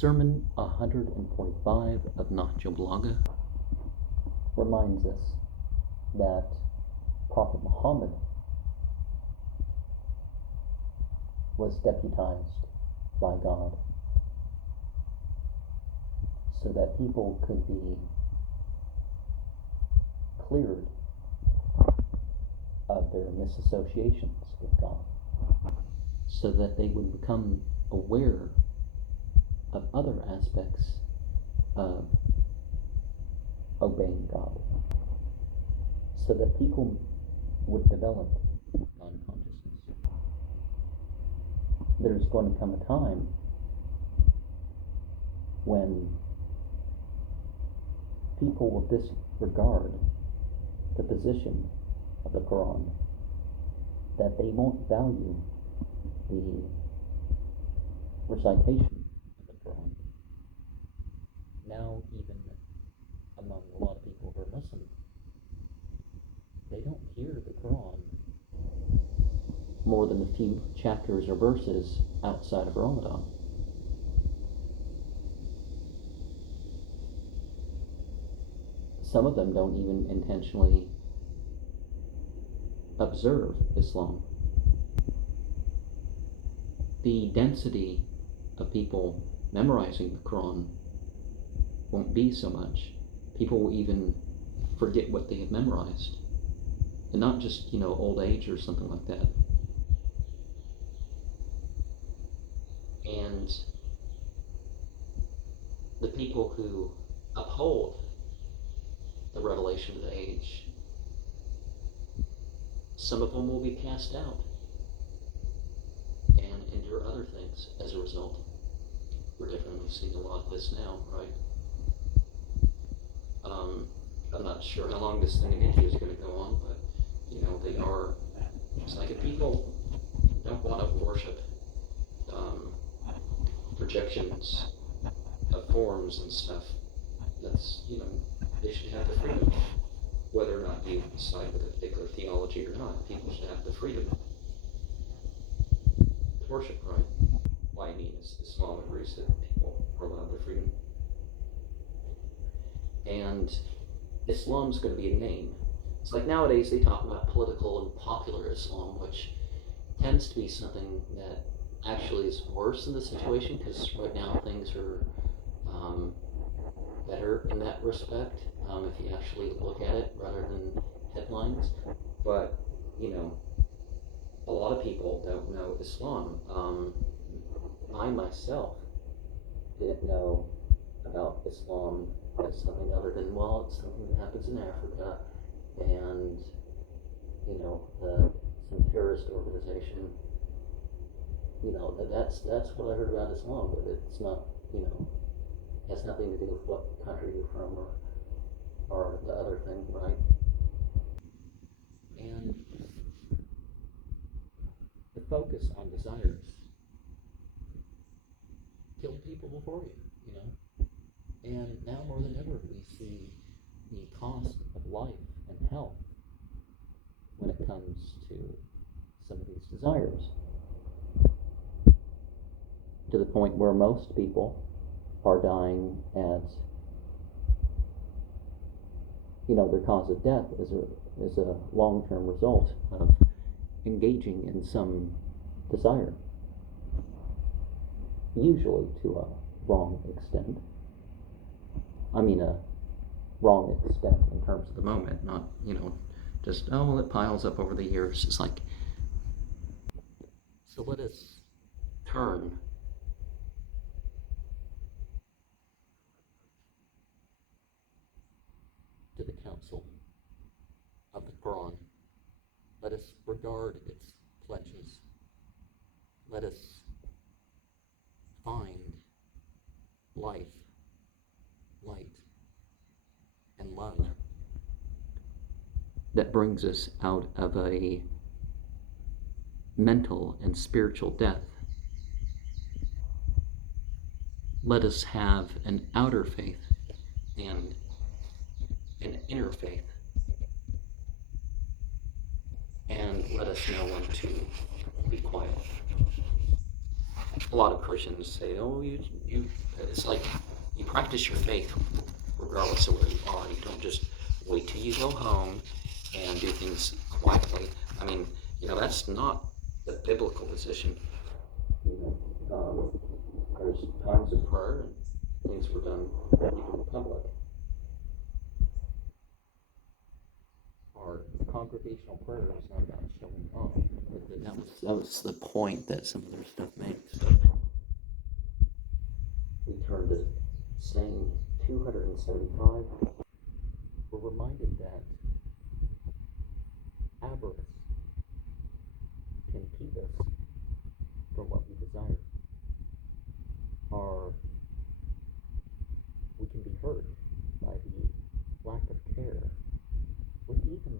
Sermon 145 of Nahjul Balagah reminds us that Prophet Muhammad was deputized by God so that people could be cleared of their misassociations with God, so that they would become aware of other aspects of obeying God, so that people would develop God consciousness. There's going to come a time when people will disregard the position of the Quran, that they won't value the recitation of the Quran. Now, even among a lot of people who are Muslim, they don't hear the Quran more than a few chapters or verses outside of Ramadan. Some of them don't even intentionally observe Islam. The density of people memorizing the Quran won't be so much. People will even forget what they have memorized. And not just, old age or something like that. And the people who uphold the revelation of the age, some of them will be cast out and endure other things as a result. We're definitely seeing a lot of this now, right? I'm not sure how long this thing in India is going to go on, but they are. It's like if people don't want to worship projections of forms and stuff, that's they should have the freedom. Whether or not you side with a particular theology or not, people should have the freedom to worship, right? Why I mean is Islam agrees that people are allowed their freedom. And Islam's going to be a name. It's like nowadays they talk about political and popular Islam, which tends to be something that actually is worse in the situation, because right now things are better in that respect, if you actually look at it rather than headlines. But a lot of people don't know Islam. I myself didn't know about Islam as something other than, it's something that happens in Africa, and some terrorist organization. That's what I heard about Islam, but it's not, has nothing to do with what country you're from or the other thing, right? And the focus on desires killed people before you, And now more than ever, we see the cost of life and health when it comes to some of these desires, to the point where most people are dying at, their cause of death is a long-term result of engaging in some desire, usually to a wrong extent. I mean a wrong extent in terms of the moment, not, just, it piles up over the years. It's like, so let us turn to the counsel of the Quran. Let us regard its pledges. Let us find life, light, and love that brings us out of a mental and spiritual death. Let us have an outer faith and an inner faith. And let us know when to be quiet. a lot of Christians say, oh, it's like you practice your faith regardless of where you are. You don't just wait till you go home and do things quietly. I mean, that's not the biblical position. There's times of prayer and things were done even in public. Our congregational prayer is not about showing off. That was the point that some of their stuff makes. We turn to saying 275. We're reminded that avarice can keep us from what we desire. We can be hurt by the lack of care with even,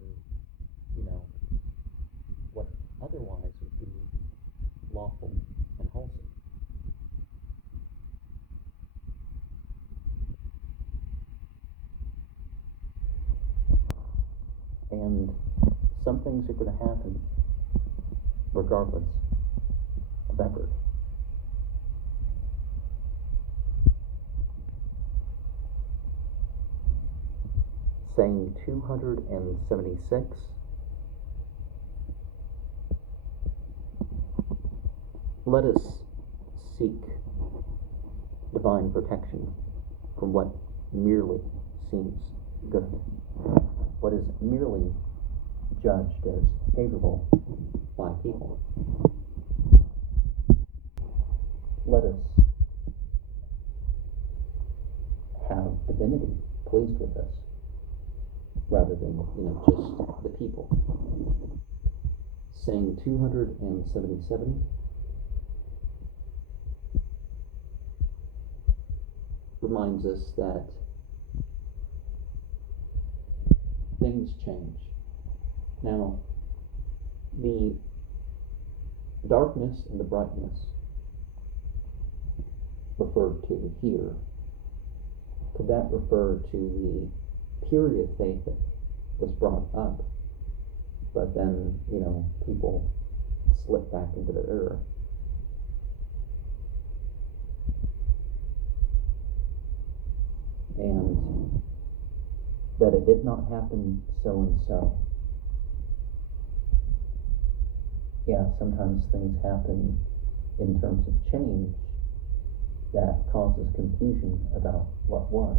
what otherwise would be lawful and wholesome. And some things are going to happen regardless of effort. Saying 276. Let us seek divine protection from what merely seems good, what is merely judged as favorable by people. Let us have divinity pleased with us, rather than, just the people. Saying 277. Reminds us that things change. Now, the darkness and the brightness referred to here, could that refer to the period of faith that was brought up, but then, people slip back into their error? And that it did not happen so and so. Yeah, sometimes things happen in terms of change that causes confusion about what was.